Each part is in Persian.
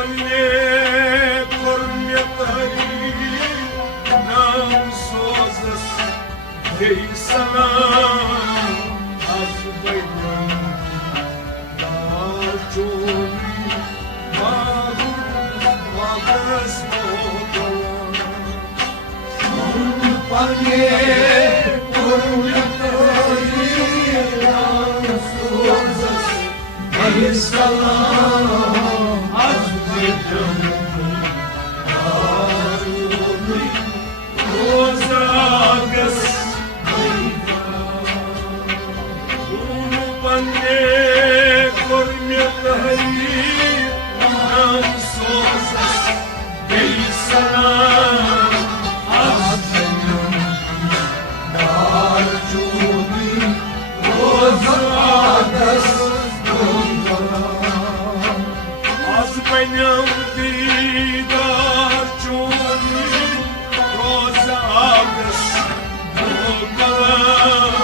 panie kormjetari nam sozas Ey sana azbayım Dağcuni mağdur mağdız modalan Panie kormjetari nam sozas Ey sana Benim didar çoni rozagas Volkalam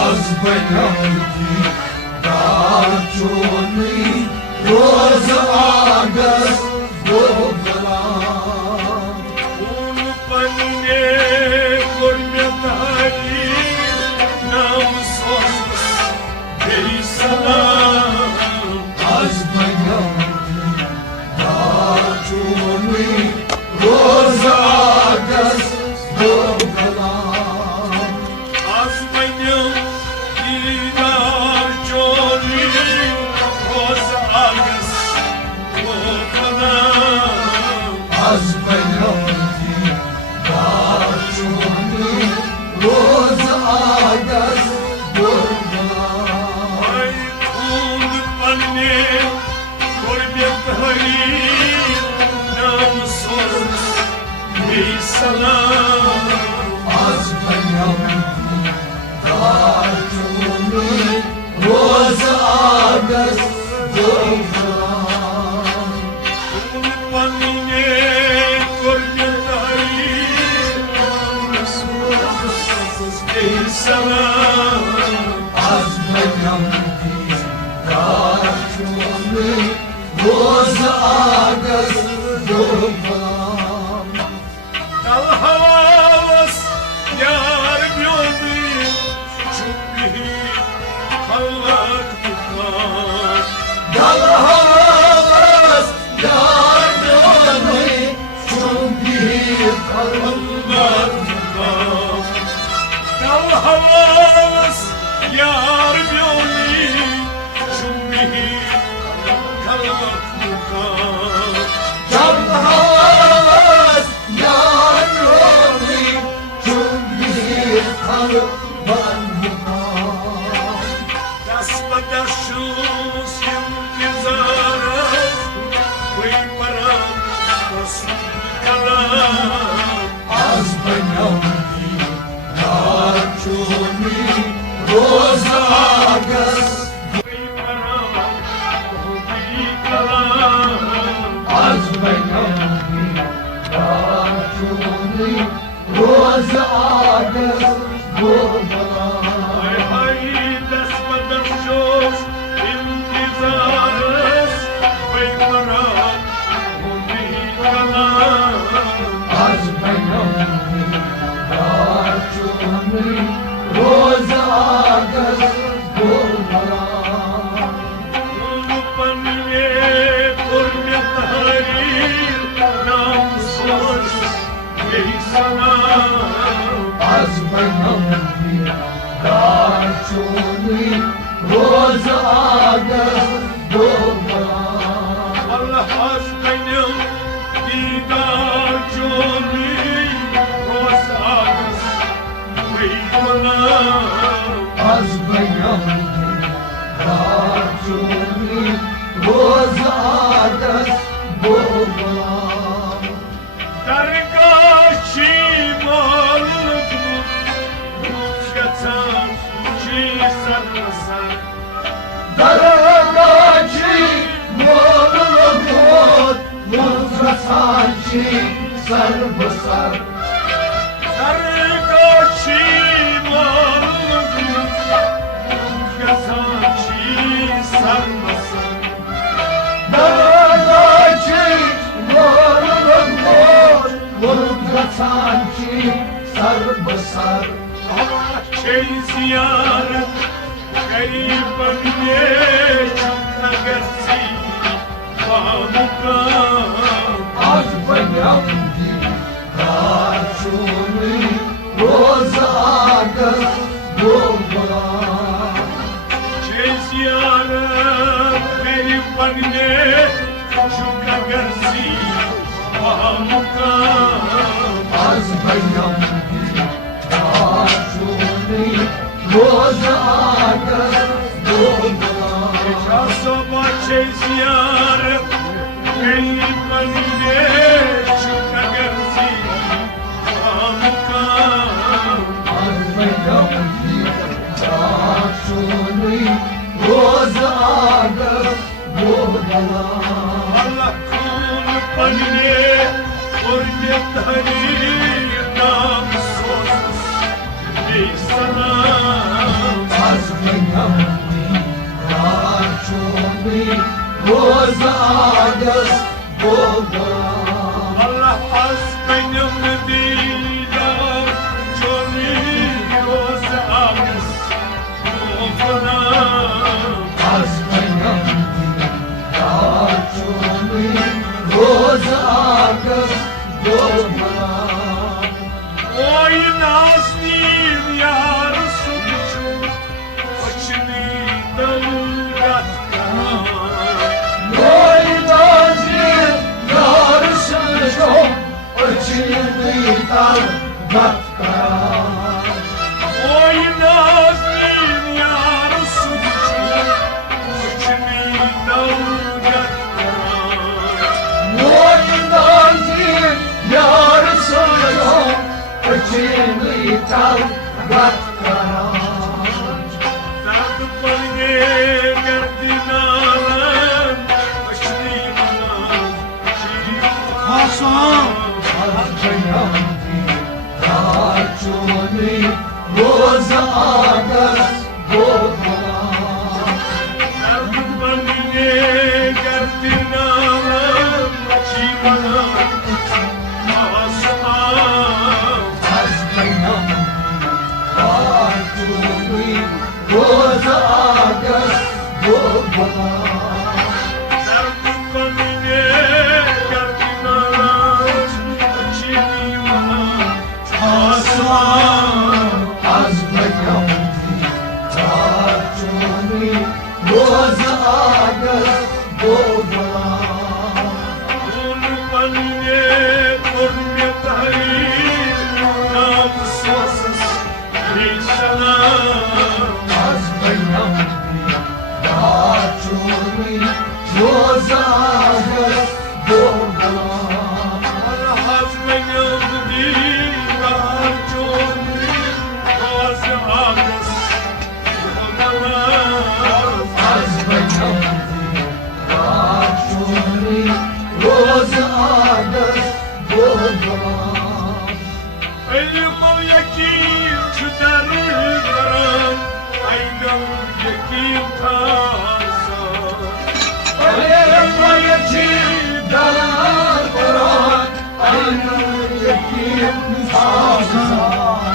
Az benim dağcuni roza ağız boğulan Un panine kormetari nam sosas Ey sana Az benim dağcuni roza ağız boğulan Az benim didar çoni rozagas Volkalam Az benim dağcuni roza ağız boğulan Ay un panne kormetari nam sosas Ey sana Az benim dağcuni roza ağız boğulan Panine kormetari Ey sana Az benim dağcuni roza ağız boğulan Dal havas yar biyodi Çubbi kallak mukan Dal havas yardımı çünkü kalmaz mukan Dal havas yar biyodi Çubbi kallak mukan Dal havas yardımı çünkü kalmaz Das подошёс интизаров Выбором раскалам Az benim dağcuni roza ağız Выбором выкалам Az benim dağcuni roza ağız boğulan Ай, ай, das подошёс интизаров Выбором выкалам Az benim dağcuni roza ağız boğulan Panine kormetari nam sosas Ey sana Az benim dağcuni roza ağız boğulan Allah az benim didar çoni rozagas Veykolam Az benim dağcuni roza ağız boğulan Dargachi malını Rutgatar ki sarmasar Daragaçı molukot Muzra saçı sarımsar Dargachi malını Rutgatar ki sarmasar Daragaçı sanki sar bu sar Şey ziyaret gariban ne Nagarsi Pamukam Az bayam di karşını roz ağız bulma Şey ziyaret gariban ne Nagarsi Pamukam Az bayam di karşını roz ağız bulma Sabah şey ziyaret gariban ne Nagarsi Pamukam Az bayam di karşını roz ağız bulma Allah kul panine Hürmetleri namussuz bir sana Az bayam di karşını roz ağız bulma Allah az benim didar Çoli göz ağız bu bana Az bayam di karşını roz ağız bulma Oy nazlim yar suçu Açını dalgatka Boynazım yarısı çok Açıldı dal batkara Oy nazlim yar suçu Açını dalgatka Boynazım yarısı çok Açıldı dal batkara Dert bana gerdin alan Açlıyımdan Hasan Arkayan Karçuni Roz ağız bulma Dert bana gerdin alan Açlıyımdan Hasan Arkayan Karçuni Roz ağız bulma Dert bana gerdin alan Açlıyımdan Hasan Az bayam Karçuni Roz ağız bulma Kul panine hürmetleri namussuz bir sana Az bayam Karçuni Roz ağız bulma Allah hazmenim divar çoni az ağız Az bayam Karçuni Roz ağız bulma Elmal yakim çıdarır varan Aynam yakim tazan Dalar Kur'an Aynı yekim sazan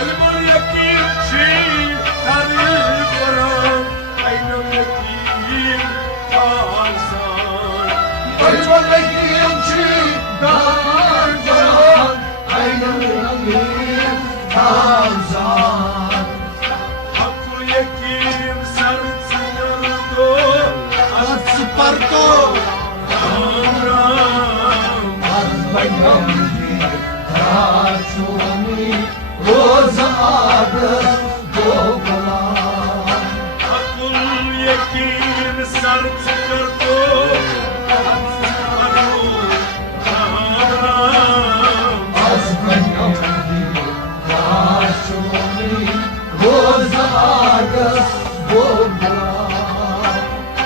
Elmal yakim çıdarır varan Aynam yakim tazan Ayvalıkım dalar Kur'an Aynı yekim sazan Hakul yakim sarıtsınırdo Asparto Amram Az bayam Karçuni Roz ağız bulma Hakul yakim sarıtsınırdo Amram Az bayam Karçuni Roz ağız bulma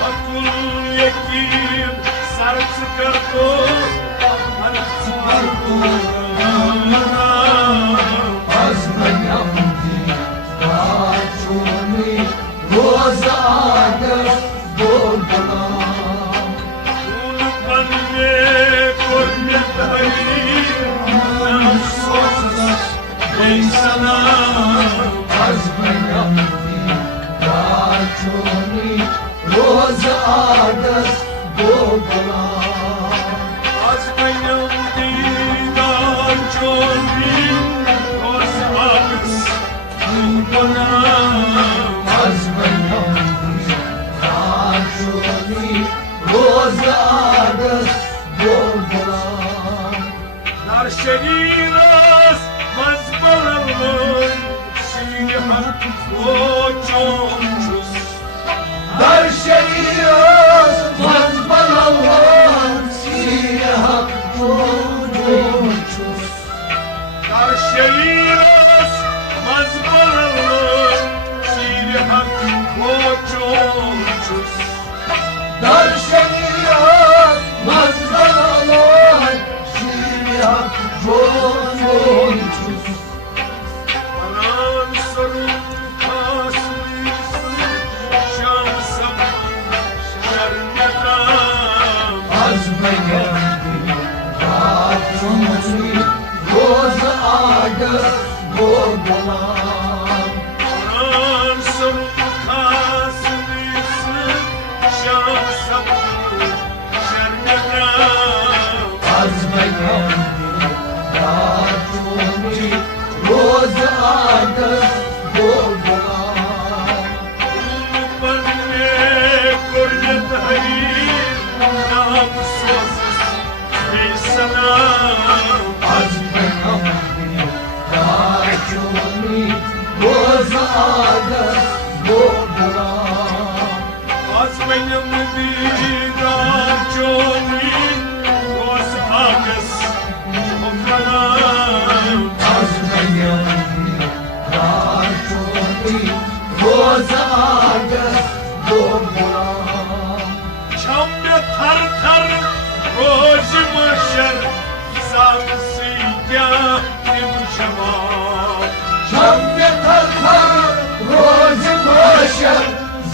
Hakul yakim sarıtsınırdo Amram Az bayam ای سلام از بیامدی در چونی روز عادت بگلان از بینم دیدار چونی روز عادت بگلان از بیامدی در چونی روز عادت بگلان در شریر است مزبرم سیحت و چونچوس در شریر است مزبل الله سیحت چون چوس در شریر است مزبرم سیحت و چونچوس در شریر است مزبل الله سیحت چون چوس Aran sarın kaslısı şansım şermetam از بیامدی در چونی روز عادت بگلان Aran sarın kaslısı şansım şermetam از بیامدی در چونی روز عادت بگلان Ulpanne kurdet hayır namussuz ey salam از بیامدی در چونی روز عادت بگلان Az benim didar çoğun Roz ağız o kalam از بیامدی در چونی روز عادت بگلان Çamda tar tar rozi maşer Zamsıyla nimşamam شب تلخر روز محشر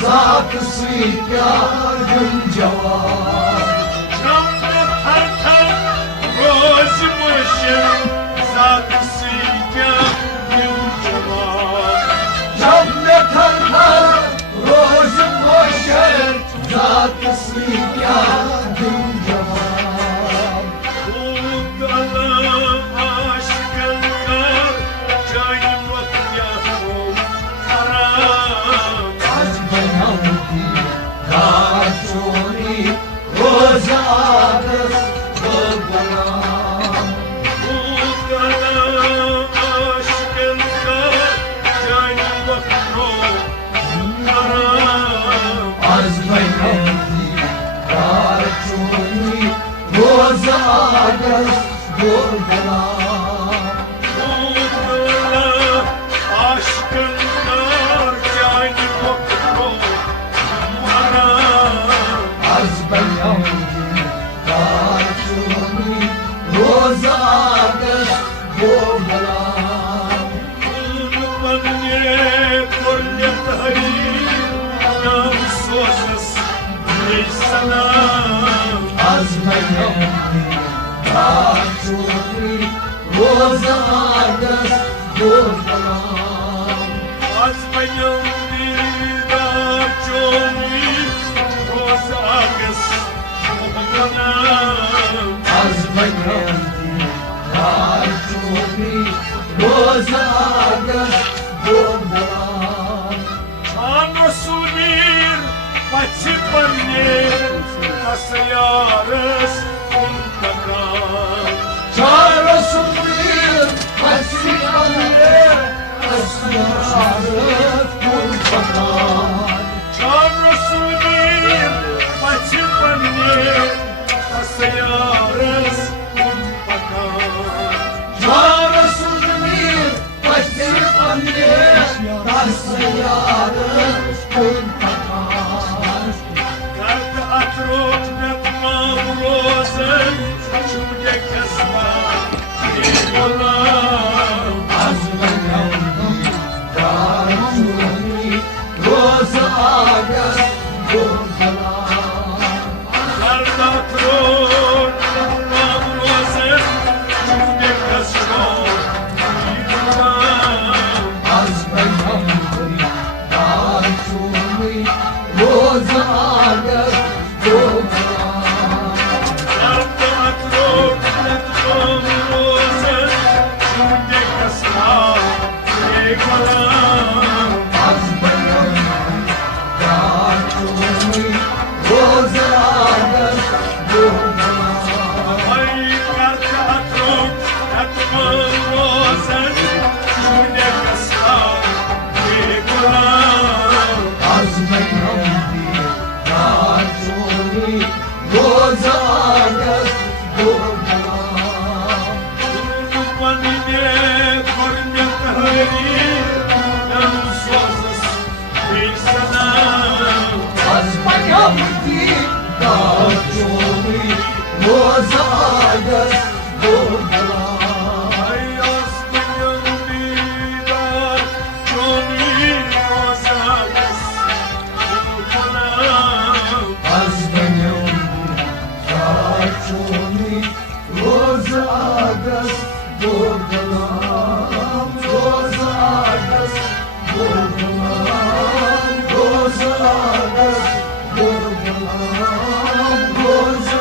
ذات سیگار gün جوان Çamda tar tar rozi maşer Zamsıyla nimşamam شب تلخر روز محشر ذات سیگار gün جوان Umdala aşkın kar Cayim vakyahu haram از بیامدی در چونی روز عادت بگلان Umdala aşkın kar Cayim vakyahu haram از بیامدی در چونی روز عادت بگلان Umdala aşkın kar Cayim vakyahu haram از بیامدی در چونی روز عادت بگلان Ulpanne kurdet hayır namussuz ey salam از بیامدی در چونی روز عادت بگلان Az benim didar çoğun Roz ağız o kalam از بیامدی در چونی روز عادت بگلان Can Resul bir Paçı panne Kasayarız Untakam Çağır Resul bir Hasibane Esrarı Kurbanan Can Resul bir Paçı panne Kasayarız Untakam Çağır Resul bir Hasibane Esrarı Kurbanan Kartı atron netma rozem Çuge kesma İbolam Az بیامدی در چونی روز عادت بگلان Kartı atron netma rozem Çuge kesma İbolam Achoni, Roz Agas, Bordalam, Roz Agas, Bordalam, Roz Agas, Bordalam, Roz